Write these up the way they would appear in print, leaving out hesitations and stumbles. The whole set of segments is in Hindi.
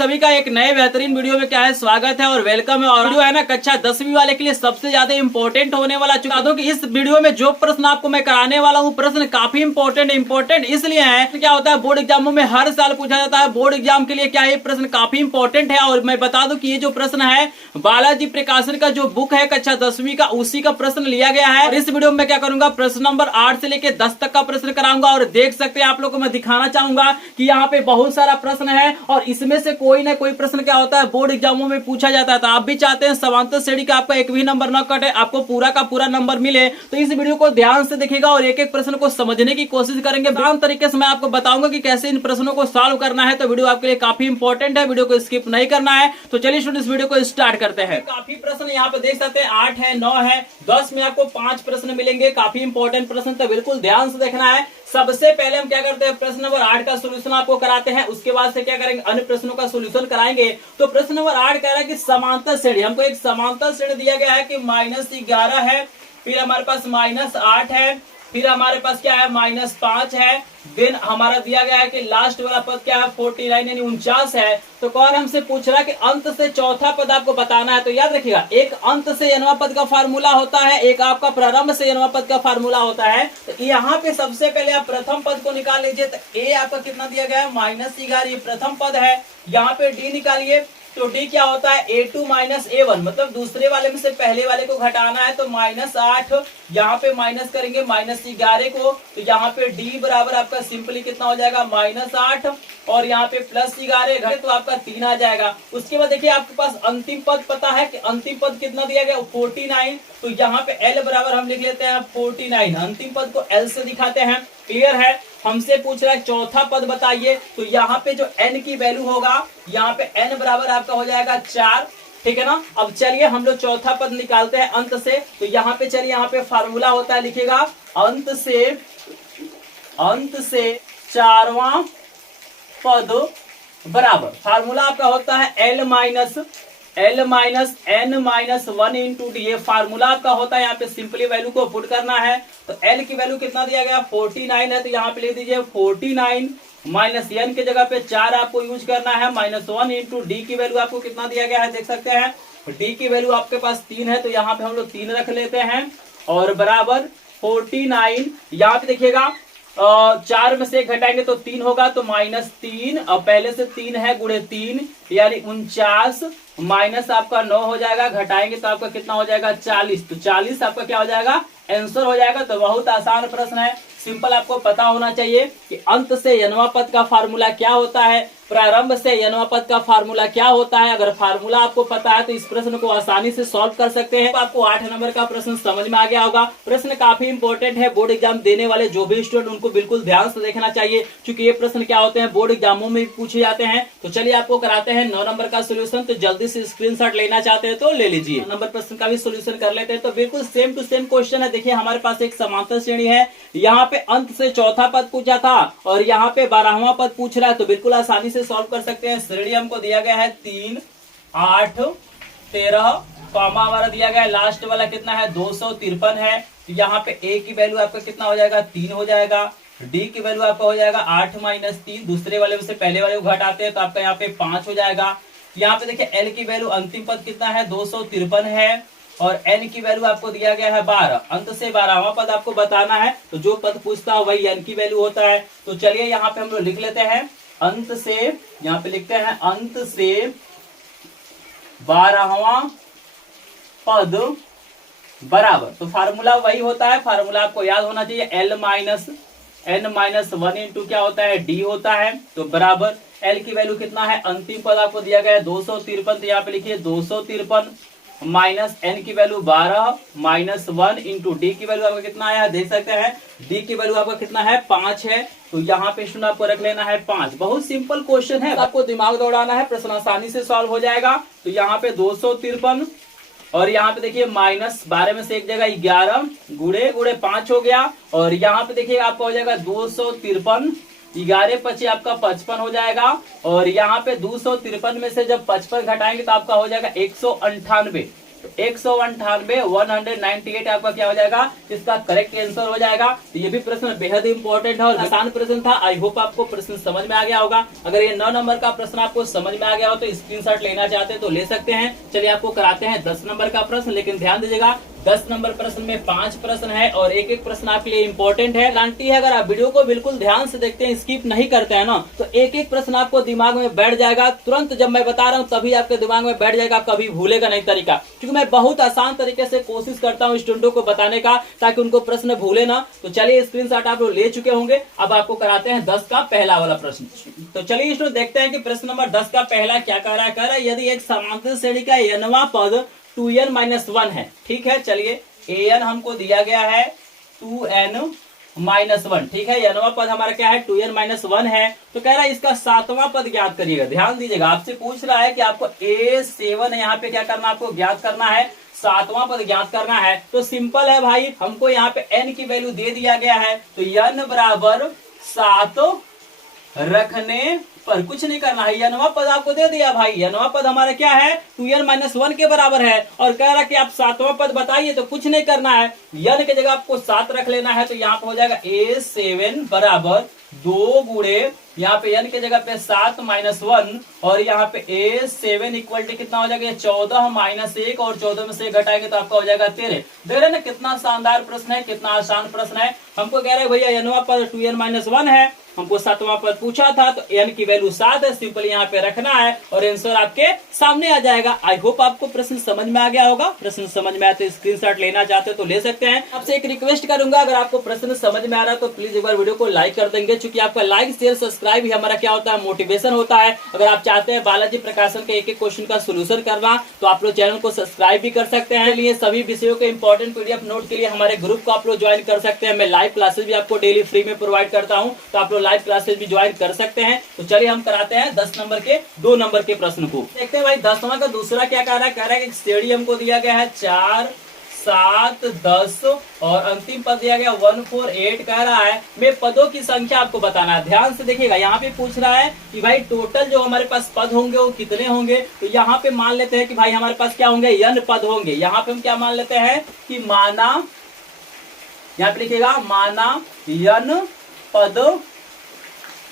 सभी का एक नए बेहतरीन वीडियो में क्या है स्वागत है और वेलकम है। और वीडियो है ना कक्षा 10वीं वाले के लिए सबसे ज्यादा इंपॉर्टेंट होने वाला। चुका दो कि इस वीडियो में जो प्रश्न आपको मैं कराने वाला हूँ प्रश्न काफी इंपॉर्टेंट इसलिए है क्या होता है बोर्ड एग्जामों में हर साल पूछा जाता है। बोर्ड एग्जाम के लिए क्या है प्रश्न काफी इंपॉर्टेंट है। और मैं बता दूं कि ये जो प्रश्न है बालाजी प्रकाशन का जो बुक है कक्षा 10वीं का उसी का प्रश्न लिया गया है। और इस वीडियो में क्या करूंगा प्रश्न नंबर 8 से लेकर 10 तक का प्रश्न कराऊंगा। और देख सकते हैं आप लोग को मैं दिखाना चाहूंगा कि यहाँ पे बहुत सारा प्रश्न है और इसमें से कोई ना कोई प्रश्न क्या होता है बोर्ड एग्जामों में पूछा जाता है। तो आप भी चाहते हैं समांतर श्रेणी का आपका एक भी नंबर न कटे, आपको पूरा का पूरा नंबर मिले, तो इस वीडियो को ध्यान से देखिएगा और एक एक प्रश्न को समझने की कोशिश करेंगे। आसान तरीके से मैं आपको बताऊंगा कि कैसे इन प्रश्नों को सॉल्व करना है। तो वीडियो आपके लिए काफी इंपॉर्टेंट है, वीडियो को स्किप नहीं करना है। तो चलिए स्टूडेंट्स वीडियो को स्टार्ट करते हैं। काफी प्रश्न यहाँ पे देख सकते हैं 8 है, 9 है, 10 में आपको 5 प्रश्न मिलेंगे। काफी इंपॉर्टेंट प्रश्न, तो बिल्कुल ध्यान से देखना है। सबसे पहले हम क्या करते हैं प्रश्न नंबर 8 का सोल्यूशन आपको कराते हैं, उसके बाद से क्या करेंगे अन्य प्रश्नों का सोल्यूशन कराएंगे। तो प्रश्न नंबर 8 कह रहा है कि समांतर श्रेणी, हमको एक समांतर श्रेणी दिया गया है कि -11 है, फिर हमारे पास -8 है, फिर हमारे पास क्या है -5 है, देन हमारा दिया गया है कि लास्ट वाला पद क्या है 49 यानी 49 है। तो कौन हमसे पूछ रहा है कि अंत से चौथा पद आपको बताना है। तो याद रखिएगा एक अंत से nवां पद का फार्मूला होता है, एक आपका प्रारंभ से nवां पद का फार्मूला होता है। तो यहाँ पे सबसे पहले आप प्रथम पद को निकाल लीजिए। तो a आपका कितना दिया गया है -11, ये प्रथम पद है। यहाँ पे d निकालिए, तो d क्या होता है a2 -a1, मतलब दूसरे वाले में से पहले वाले को घटाना है। तो -8 यहाँ पे माइनस करेंगे -11 को, तो यहाँ पे d बराबर आपका सिंपली कितना हो जाएगा -8 और यहाँ पे +11 घटे तो आपका 3 आ जाएगा। उसके बाद देखिए आपके पास अंतिम पद पता है कि अंतिम पद कितना दिया गया 49। तो यहाँ पे l बराबर हम लिख लेते हैं 49, अंतिम पद को l से दिखाते हैं। क्लियर है। हमसे पूछ रहा है चौथा पद बताइए। तो यहाँ पे जो n की वैल्यू होगा यहाँ पे n बराबर आपका हो जाएगा 4, ठीक है ना। अब चलिए हम लोग चौथा पद निकालते हैं अंत से। तो यहाँ पे चलिए यहाँ पे फार्मूला होता है, लिखिएगा अंत से चारवां पद बराबर फार्मूला आपका होता है l minus n minus 1 into D. ये फार्मूला आपका होता है। यहाँ पे सिंपली वैल्यू को पुट करना है। तो l की वैल्यू कितना दिया गया 49 है, तो यहाँ पे लिख दीजिए 49 माइनस n की जगह पे 4 आपको यूज करना है, -1 इंटू डी की वैल्यू आपको कितना दिया गया है देख सकते हैं। डी की वैल्यू आपके पास 3 है, तो यहाँ पे हम लोग 3 रख लेते हैं और बराबर 49। यहाँ पे देखिएगा 4 में से 1 घटाएंगे तो 3 होगा, तो -3 और पहले से 3 है गुणे 3 यानी 49 माइनस आपका 9 हो जाएगा, घटाएंगे तो आपका कितना हो जाएगा 40। तो 40 आपका क्या हो जाएगा आंसर हो जाएगा। तो बहुत आसान प्रश्न है, सिंपल आपको पता होना चाहिए कि अंत से nवां पद का फार्मूला क्या होता है, प्रारंभ से nवां पद का फार्मूला क्या होता है। अगर फार्मूला आपको पता है तो इस प्रश्न को आसानी से सॉल्व कर सकते हैं। तो आपको 8 नंबर का प्रश्न समझ में आ गया होगा। प्रश्न काफी इंपॉर्टेंट है, बोर्ड एग्जाम देने वाले जो भी स्टूडेंट उनको बिल्कुल ध्यान से देखना चाहिए, क्योंकि ये प्रश्न क्या होते हैं बोर्ड एग्जामों में पूछे जाते हैं। तो चलिए आपको कराते हैं 9 नंबर का सोल्यूशन। तो जल्दी से स्क्रीनशॉट लेना चाहते हैं तो ले लीजिए। नंबर प्रश्न का भी सोल्यूशन कर लेते हैं। तो बिल्कुल सेम टू सेम क्वेश्चन है। देखिए हमारे पास एक समांतर श्रेणी है, यहाँ पे अंत से चौथा पद पूछा था और यहाँ पे 12वां पद पूछ रहा है। तो बिल्कुल आसानी से सॉल्व कर सकते हैं। श्रेणी हमको दिया गया है 3, 8, 13, कॉमा हमारा दिया गया है लास्ट वाला कितना है 253 है। तो यहाँ पे a की वैल्यू आपका कितना हो जाएगा 3 हो जाएगा, d की वैल्यू आपका हो जाएगा 8 माइनस 3, दूसरे वाले से पहले वाले को घटाते हैं तो आपका यहाँ पे 5 हो जाएगा। यहाँ पे देखिए l की वैल्यू अंतिम पद कितना है 253 है और n की वैल्यू आपको दिया गया है 12। अंत से 12वां पद आपको बताना है, तो जो पद पूछता है वही n की वैल्यू होता है। तो चलिए यहाँ पे हम लोग लिख लेते हैं अंत से, यहाँ पे लिखते हैं अंत से 12वां पद बराबर। तो फार्मूला वही होता है, फार्मूला आपको याद होना चाहिए n माइनस 1 इंटू क्या होता है d होता है। तो बराबर l की वैल्यू कितना है अंतिम पद आपको दिया गया है 253। तो यहाँ पे लिखिए 253 माइनस n की वैल्यू 12 माइनस 1 इंटू डी की वैल्यू आपका कितना आया देख सकते हैं। डी की वैल्यू आपका कितना है 5 है, तो यहाँ पे स्टूडेंट आपको रख लेना है 5। बहुत सिंपल क्वेश्चन है, आपको दिमाग दौड़ाना है, प्रश्न आसानी से सॉल्व हो जाएगा। तो यहाँ पे 253 और यहाँ पे देखिए -12 में से एक जगह 11 गुणे 5 हो गया और यहाँ पे देखिए आपका हो जाएगा 253, 11 25 आपका 55 हो जाएगा और यहाँ पे 253 में से जब 55 घटाएंगे तो आपका हो जाएगा 198। तो 198 आपका क्या हो जाएगा, इसका करेक्ट आंसर हो जाएगा। तो ये भी प्रश्न बेहद इंपॉर्टेंट है और आसान प्रश्न था। आई होप आपको प्रश्न समझ में आ गया होगा। अगर ये 9 नंबर का प्रश्न आपको समझ में आ गया हो तो स्क्रीनशॉट लेना चाहते हैं तो ले सकते हैं। चलिए आपको कराते हैं 10 नंबर का प्रश्न, लेकिन ध्यान दीजिएगा 10 नंबर प्रश्न में 5 प्रश्न है और एक एक प्रश्न आपके लिए इंपॉर्टेंट है। गारंटी है अगर आप वीडियो को बिल्कुल ध्यान से देखते हैं, स्किप नहीं करते हैं ना, तो एक एक प्रश्न आपको दिमाग में बैठ जाएगा। तुरंत जब मैं बता रहा हूँ तभी आपके दिमाग में बैठ जाएगा, कभी भूलेगा नहीं तरीका। क्योंकि मैं बहुत आसान तरीके से कोशिश करता हूँ स्टूडेंटों को बताने का, ताकि उनको प्रश्न भूले ना। तो चलिए स्क्रीनशॉट आप लोग ले चुके होंगे, अब आपको कराते हैं 10 का पहला वाला प्रश्न। तो चलिए स्टूडेंट देखते हैं कि प्रश्न नंबर 10 का पहला क्या कह रहा है। कह रहा है यदि एक समांतर श्रेणी का n वां पद 2n-1 है, ठीक है। चलिए an हमको दिया गया है 2n-1, ठीक है। n वां पद हमारा क्या है 2n-1 है। तो कह रहा है इसका 7वां पद ज्ञात करिएगा। ध्यान दीजिएगा, आपसे पूछ रहा है कि आपको a7 यहाँ पे क्या करना, आपको ज्ञात करना है, 7वां पद ज्ञात करना है। तो सिंपल है भाई, हमको यहाँ पे n की वैल्यू दे दिया गया है, तो n बराबर 7 रखने पर कुछ नहीं करना है। n वां पद आपको दे दिया भाई, n वां पद हमारा क्या है 2n-1 के बराबर है और कह रहा कि आप 7वां पद बताइए, तो कुछ नहीं करना है, n की जगह आपको 7 रख लेना है। तो यहाँ पे हो जाएगा a7 बराबर 2 गुणे यहाँ पे n की जगह पे 7 -1 और यहाँ पे a7 इक्वल टू कितना हो जाएगा 14 -1 और 14 में से 1 घटाएंगे तो आपका हो जाएगा 13। देख रहे हैं ना कितना शानदार प्रश्न है, कितना आसान प्रश्न है। हमको कह रहे हैं भैया n वां पद 2n-1 है, हमको 7वां पद पूछा था, तो n की वैल्यू 7 है, सिंपल यहाँ पे रखना है और आंसर आपके सामने आ जाएगा। आई होप आपको प्रश्न समझ में आ गया होगा। प्रश्न समझ में आया तो स्क्रीनशॉट लेना चाहते हो तो ले सकते हैं। आपसे एक रिक्वेस्ट करूंगा, अगर आपको प्रश्न समझ में आ रहा है तो प्लीज एक बार वीडियो को लाइक कर देंगे, क्योंकि आपका लाइक शेयर सब्सक्राइब ही हमारा क्या होता है, मोटिवेशन होता है। अगर आप चाहते हैं बालाजी प्रकाशन के एक एक क्वेश्चन का सोल्यूशन करना, तो आप लोग चैनल को सब्सक्राइब भी कर सकते हैं। लिए सभी विषयों के इंपॉर्टेंट पीडीएफ नोट के लिए हमारे ग्रुप को आप लोग ज्वाइन कर सकते हैं। मैं लाइव क्लासेस भी आपको डेली फ्री में प्रोवाइड करता हूँ, तो आप लोग लाइव क्लासेस भी ज्वाइन कर सकते हैं। तो चलिए हम कराते हैं 10 नंबर के 2 नंबर के प्रश्न को। देखते हैं भाई 10वां का दूसरा क्या कह रहा है। कह रहा है कि श्रेणी हमको दिया गया है 4, 7, 10 और अंतिम पद दिया गया 1, 4, 8। कह रहा है मैं पदों की संख्या आपको बताना है। ध्यान से देखिएगा, यहाँ पे पूछ रहा है कि भाई टोटल जो हमारे पास पद होंगे वो कितने होंगे। तो यहाँ पे मान लेते हैं कि भाई हमारे पास क्या होंगे, n पद होंगे। यहाँ पे हम क्या मान लेते हैं कि माना, यहाँ पे लिखिएगा माना n पद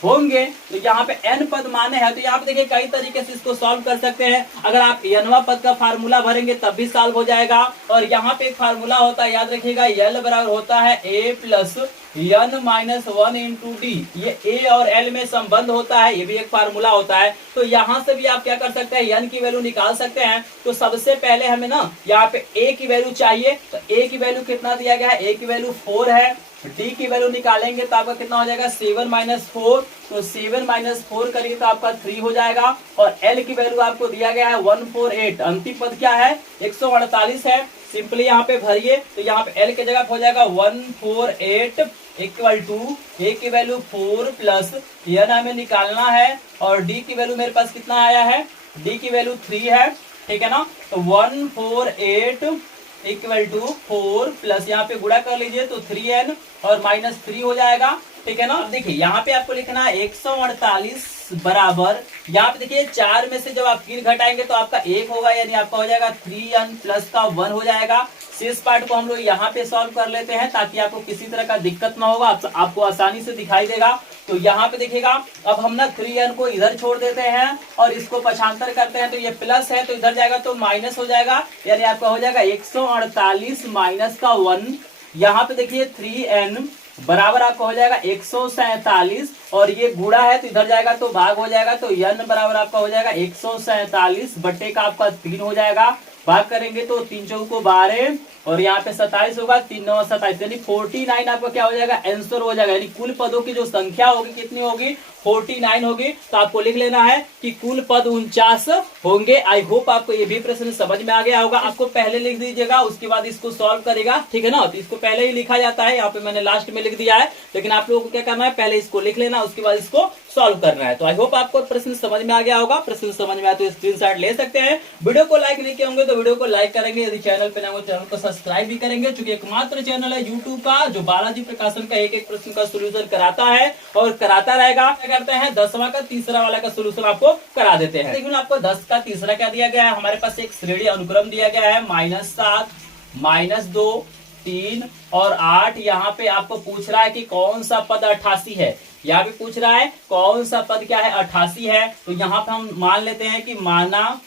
होंगे। तो यहाँ पे n पद माने हैं, तो यहाँ पे देखिए कई तरीके से इसको सॉल्व कर सकते हैं। अगर आप n वां पद का फार्मूला भरेंगे तब भी सॉल्व हो जाएगा। और यहाँ पे एक फार्मूला होता है, याद रखिएगा, l बराबर होता है a plus n-1 into D. ये a और l में संबंध होता है, ये भी एक फार्मूला होता है। तो यहाँ से भी आप क्या कर सकते हैं, n की वैल्यू निकाल सकते हैं। तो सबसे पहले हमें ना यहाँ पे a की वैल्यू चाहिए, तो a की वैल्यू कितना दिया गया है, a की वैल्यू 4 है। d की वैल्यू निकालेंगे तो आपका कितना हो जाएगा 7 - 4, तो 7 - 4 करिए तो आपका 3 हो जाएगा। और l की वैल्यू आपको दिया गया है 148, अंतिम पद क्या है 148 है। सिंपली यहाँ पे भरिए, तो यहाँ पे l की जगह हो जाएगा 148 इक्वल टू a की वैल्यू 4 प्लस n हमें निकालना है और d की वैल्यू मेरे पास कितना आया है, d की वैल्यू 3 है, ठीक है ना। तो 148 इक्वल टू 4 प्लस यहाँ पे गुणा कर लीजिए तो 3n और -3 हो जाएगा, ठीक है ना। अब देखिए यहाँ पे आपको लिखना है 148 बराबर, यहाँ पे देखिए 4 में से जब आप 3 घटाएंगे तो आपका 1 होगा, यानी आपका हो जाएगा 3n प्लस का 1 हो जाएगा। शेष पार्ट को हम लोग यहाँ पे सॉल्व कर लेते हैं ताकि आपको किसी तरह का दिक्कत ना होगा, आपको आसानी से दिखाई देगा। तो यहाँ पे देखिएगा, अब हम ना 3n को इधर छोड़ देते हैं और इसको पक्षांतर करते हैं, तो ये प्लस है तो इधर जाएगा तो माइनस हो जाएगा, यानी आपका हो जाएगा 148 माइनस का 1। यहाँ पे देखिए 3n बराबर आपका हो जाएगा 147 और ये गुणा है तो इधर जाएगा तो भाग हो जाएगा, तो n बराबर आपका हो जाएगा 147 बट्टे का आपका 3 हो जाएगा। भाग करेंगे तो 3 चौको 12 और यहाँ पे 27 होगा, 3 9 27, यानी 49 आपका क्या हो जाएगा आंसर हो जाएगा। यानी कुल पदों की जो संख्या होगी कितनी होगी 49 होगी। तो आपको लिख लेना है कि कुल पद 49 होंगे। आई होप आपको ये भी प्रश्न समझ में आ गया होगा। आपको पहले लिख दीजिएगा, उसके बाद इसको सॉल्व करेगा, ठीक है ना। तो इसको पहले ही लिखा जाता है, यहाँ पे मैंने लास्ट में लिख दिया है, लेकिन आप लोगों को क्या करना है, पहले इसको लिख लेना, उसके बाद इसको सॉल्व करना है। तो आई होप आपको प्रश्न समझ में आ गया होगा। प्रश्न समझ में आया तो स्क्रीनशॉट ले सकते हैं। वीडियो को लाइक नहीं किए होंगे तो वीडियो को लाइक करेंगे, यदि चैनल पे ना हो चैनल को सब्सक्राइब भी करेंगे, चूंकि एकमात्र चैनल है यूट्यूब का जो बालाजी प्रकाशन का एक एक प्रश्न का सोल्यूशन कराता है और कराता रहेगा। क्या करते हैं, 10वां का तीसरा वाला का सोल्यूशन आपको करा देते हैं। लेकिन आपको 10 का तीसरा क्या दिया गया है, हमारे पास एक श्रेणी अनुक्रम दिया गया है -7, -2, 3 और 8। यहाँ पे आपको पूछ रहा है कि कौन सा पद 88 है। यहाँ पे पूछ रहा है कौन सा पद क्या है, 88 है। तो यहाँ पे हम मान लेते हैं कि माना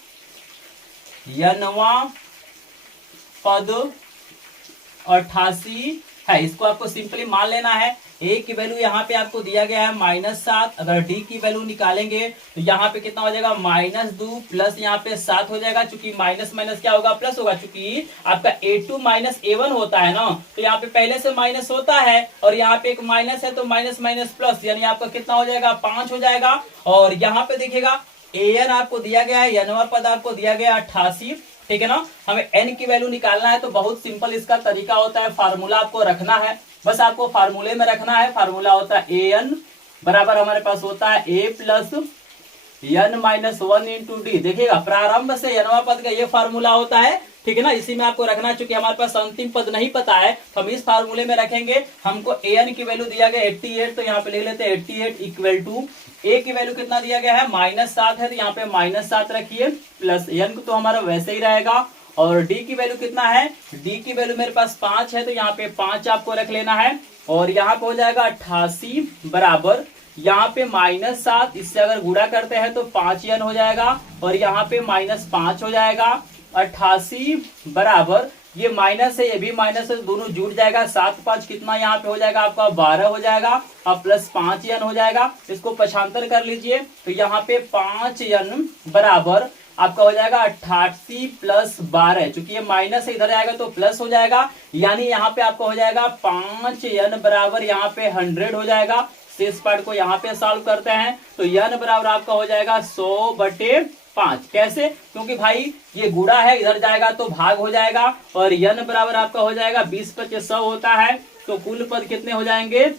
यनवा पद 88 है। इसको आपको सिंपली मान लेना है। ए की वैल्यू यहाँ पे आपको दिया गया है -7। अगर डी की वैल्यू निकालेंगे तो यहाँ पे कितना हो जाएगा, -2 प्लस यहाँ पे 7 हो जाएगा। चूंकि माइनस माइनस क्या होगा, प्लस होगा। चूंकि आपका A2 - A1 होता है ना, तो यहाँ पे पहले से माइनस होता है और यहाँ पे एक माइनस है तो माइनस माइनस प्लस, यानी आपका कितना हो जाएगा, 5 हो जाएगा। और यहाँ पे देखिएगा an आपको दिया गया है, नवा पद आपको दिया गया 88, ठीक है ना। हमें n की वैल्यू निकालना है तो बहुत सिंपल इसका तरीका होता है, फार्मूला आपको रखना है। बस आपको फार्मूले में रखना है। फार्मूला होता है an बराबर हमारे पास होता है a plus n-1 into D. देखिएगा प्रारंभ से नवा पद का ये फार्मूला होता है, ठीक है ना। इसी में आपको रखना, चूंकि हमारे पास अंतिम पद नहीं पता है तो हम इस फार्मूले में रखेंगे। हमको an की वैल्यू दिया गया 88, तो यहाँ पे लिख लेते हैं 88 इक्वल टू a की वैल्यू कितना दिया गया है, -7 है, तो यहाँ पे -7 रखिए प्लस n तो हमारा वैसे ही रहेगा। और d की वैल्यू कितना है, d की वैल्यू मेरे पास 5 है, तो यहाँ पे 5 आपको रख लेना है। और यहाँ पे हो जाएगा 88 बराबर यहाँ पे -7, इससे अगर गुणा करते हैं तो 5n हो जाएगा और यहाँ पे -5 हो जाएगा। 88 बराबर ये माइनस है, ये भी माइनस है, दोनों जुड़ जाएगा। 7 5 कितना यहाँ पे हो जाएगा आपका 12 हो जाएगा और प्लस 5n हो जाएगा। इसको पक्षांतर कर लीजिए तो यहाँ पे 5n बराबर आपका हो जाएगा 88 प्लस 12। चूंकि ये माइनस है, इधर आएगा तो प्लस हो जाएगा, यानी यहाँ पे आपका हो जाएगा 5n बराबर यहाँ पे 100 हो जाएगा। शेष पार्ट को यहाँ पे सॉल्व करते हैं तो n बराबर आपका हो जाएगा 100/5। कैसे, क्योंकि भाई ये गुणा है, इधर जाएगा तो भाग हो जाएगा। और n बराबर आपका हो जाएगा 20 × 100 होता है, तो कुल पद कितने हो जाएंगे,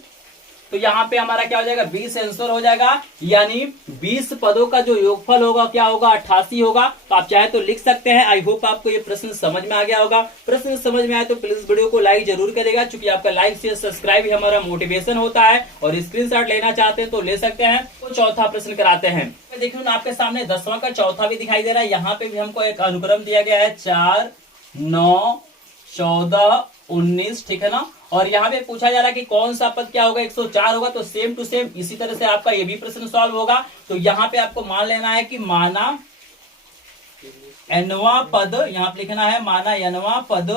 तो यहाँ पे हमारा क्या हो जाएगा, 20 आंसर हो जाएगा। यानी 20 पदों का जो योगफल होगा क्या होगा, 88 होगा। तो आप चाहे तो लिख सकते हैं। आई होप आपको ये प्रश्न समझ में आ गया होगा। प्रश्न समझ में आए तो प्लीज वीडियो को लाइक जरूर करेगा, क्योंकि आपका लाइक शेयर सब्सक्राइब ही हमारा मोटिवेशन होता है। और स्क्रीनशॉट लेना चाहते हैं तो ले सकते हैं। तो चौथा प्रश्न कराते हैं। देखिए आपके सामने 10वां का चौथा भी दिखाई दे रहा है। यहाँ पे भी हमको एक अनुक्रम दिया गया है 4, 9, 14, 19, ठीक है ना। और यहाँ पे पूछा जा रहा है कि कौन सा पद क्या होगा, 104 होगा। तो सेम टू सेम इसी तरह से आपका ये भी प्रश्न सॉल्व होगा। तो यहाँ पे आपको मान लेना है कि माना nवा पद, यहाँ पे लिखना है माना nवा पद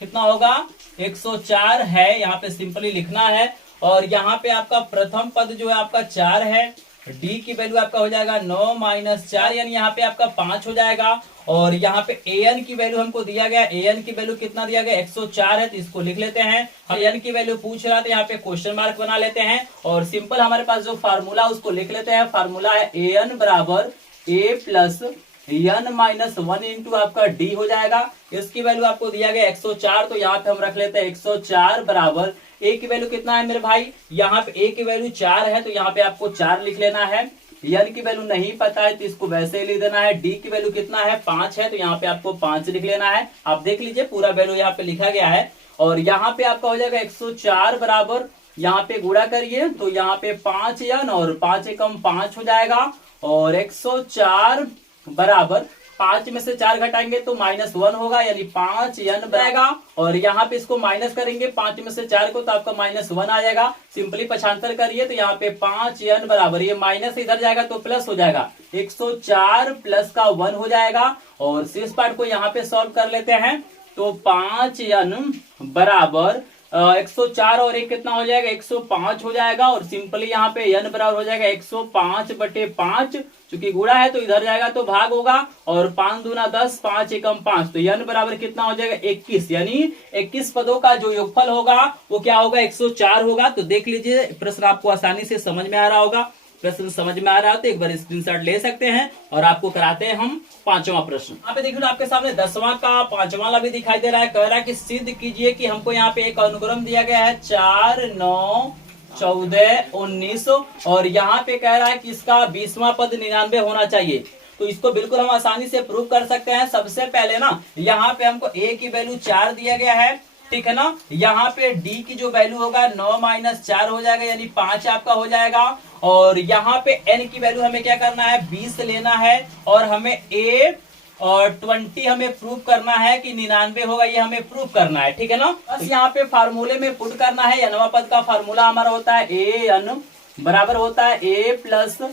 कितना होगा, 104 है। यहाँ पे सिंपली लिखना है। और यहाँ पे आपका प्रथम पद जो है आपका 4 है। डी की वैल्यू आपका हो जाएगा 9 - 4, यानी यहाँ पे आपका 5 हो जाएगा। और यहाँ पे an की वैल्यू हमको दिया गया, an की वैल्यू कितना दिया गया, 104 है, तो इसको लिख लेते हैं। n की वैल्यू पूछ रहा था, यहाँ पे क्वेश्चन मार्क बना लेते हैं। और सिंपल हमारे पास जो फार्मूला उसको लिख लेते हैं। फार्मूला है an बराबर a प्लस n-1 इंटू आपका d हो जाएगा। इसकी वैल्यू आपको दिया गया 104, तो यहाँ पे हम रख लेते हैं 104 बराबर a की वैल्यू कितना है मेरे भाई, यहाँ पे a की वैल्यू 4 है, तो यहाँ पे आपको 4 लिख लेना है। n की वैल्यू नहीं पता है तो इसको वैसे ही लिख देना है। d की वैल्यू कितना है, 5 है, तो यहाँ पे आपको 5 लिख लेना है। आप देख लीजिए पूरा वैल्यू यहाँ पे लिखा गया है। और यहाँ पे आपका हो जाएगा 104 बराबर, यहाँ पे गुणा करिए तो यहाँ पे 5n और 5 एकम 5 हो जाएगा। और 104 बराबर 5 में से 4 घटाएंगे तो -1 होगा, यानी 5n बनेगा। और यहाँ पे इसको माइनस करेंगे 5 में से 4 को, तो आपका -1 आ जाएगा। सिंपली पक्षांतर करिए तो यहाँ पे 5n बराबर, ये माइनस इधर जाएगा तो प्लस हो जाएगा, 104 प्लस का 1 हो जाएगा। और शेष पार्ट को यहाँ पे सॉल्व कर लेते हैं तो 5n बराबर 104 और 1 कितना हो जाएगा, 105 हो जाएगा। और सिंपली यहाँ पे n बराबर हो जाएगा 105/5, चूंकि गुणा है तो इधर जाएगा तो भाग होगा। और 5 दूना 10, 5 एकम 5, तो n बराबर कितना हो जाएगा, 21। यानी 21 पदों का जो योगफल होगा वो क्या होगा, 104 होगा। तो देख लीजिए प्रश्न आपको आसानी से समझ में आ रहा होगा। प्रश्न समझ में आ रहा है तो एक बार स्क्रीनशॉट ले सकते हैं। और आपको कराते हैं हम 5वां प्रश्न। यहाँ पे देखिए आपके सामने 10वां का 5वां वाला भी दिखाई दे रहा है। कह रहा है कि सिद्ध कीजिए कि हमको यहाँ पे एक अनुक्रम दिया गया है 4, 9, 14, 19 और यहाँ पे कह रहा है कि इसका 20वां पद 99 होना चाहिए। तो इसको बिल्कुल हम आसानी से प्रूव कर सकते हैं। सबसे पहले ना यहाँ पे हमको a की वैल्यू 4 दिया गया है, ठीक है ना। यहाँ पे d की जो वैल्यू होगा 9 - 4 हो जाएगा, यानी 5 आपका हो जाएगा। और यहाँ पे n की वैल्यू हमें क्या करना है, 20 लेना है। और हमें a और 20 हमें प्रूव करना है कि 99 होगा, ये हमें प्रूव करना है, ठीक है ना। बस यहाँ पे फार्मूले में पुट करना है। n पद का फार्मूला हमारा होता है an बराबर होता है a प्लस n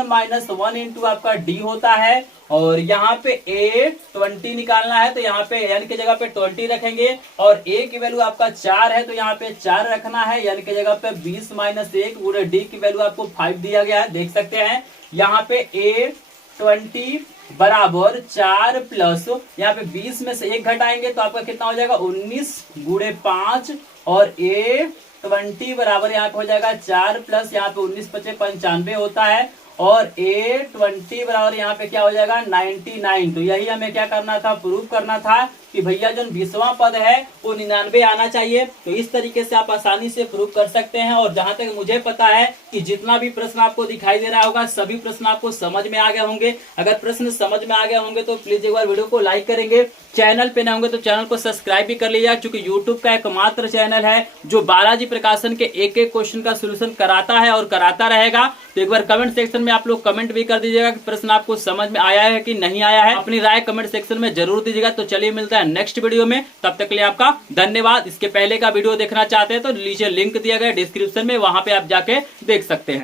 - 1 इंटू आपका d होता है। और यहाँ पे a 20 निकालना है, तो यहाँ पे n की जगह पे 20 रखेंगे। और a की वैल्यू आपका 4 है, तो यहाँ पे 4 रखना है। n की जगह पे 20 - 1 पूरे d की वैल्यू आपको 5 दिया गया है, देख सकते हैं। यहाँ पे a 20 बराबर 4 प्लस यहाँ पे 20 में से 1 घटाएंगे तो आपका कितना हो जाएगा, 19 गुणे 5। और a 20 बराबर यहाँ पे हो जाएगा 4 प्लस यहाँ पे 19 × 5 = 95 होता है। और a 20 बराबर यहाँ पे क्या हो जाएगा, 99। तो यही हमें क्या करना था, प्रूव करना था कि भैया जो 20वां पद है वो 99 आना चाहिए। तो इस तरीके से आप आसानी से प्रूव कर सकते हैं। और जहां तक मुझे पता है कि जितना भी प्रश्न आपको दिखाई दे रहा होगा सभी प्रश्न आपको समझ में आ गए होंगे। अगर प्रश्न समझ में आ गए होंगे तो प्लीज एक बार वीडियो को लाइक करेंगे। चैनल पे न होंगे तो चैनल को सब्सक्राइब भी कर लीजिएगा, क्योंकि यूट्यूब का एकमात्र चैनल है जो बालाजी प्रकाशन के एक एक क्वेश्चन का सोल्यूशन कराता है और कराता रहेगा। तो एक बार कमेंट सेक्शन में आप लोग कमेंट भी कर दीजिएगा कि प्रश्न आपको समझ में आया है कि नहीं आया है। अपनी राय कमेंट सेक्शन में जरूर दीजिएगा। तो चलिए मिलता है नेक्स्ट वीडियो में, तब तक के लिए आपका धन्यवाद। इसके पहले का वीडियो देखना चाहते हैं तो नीचे लिंक दिया गया डिस्क्रिप्शन में, वहां पे आप जाके देख सकते हैं।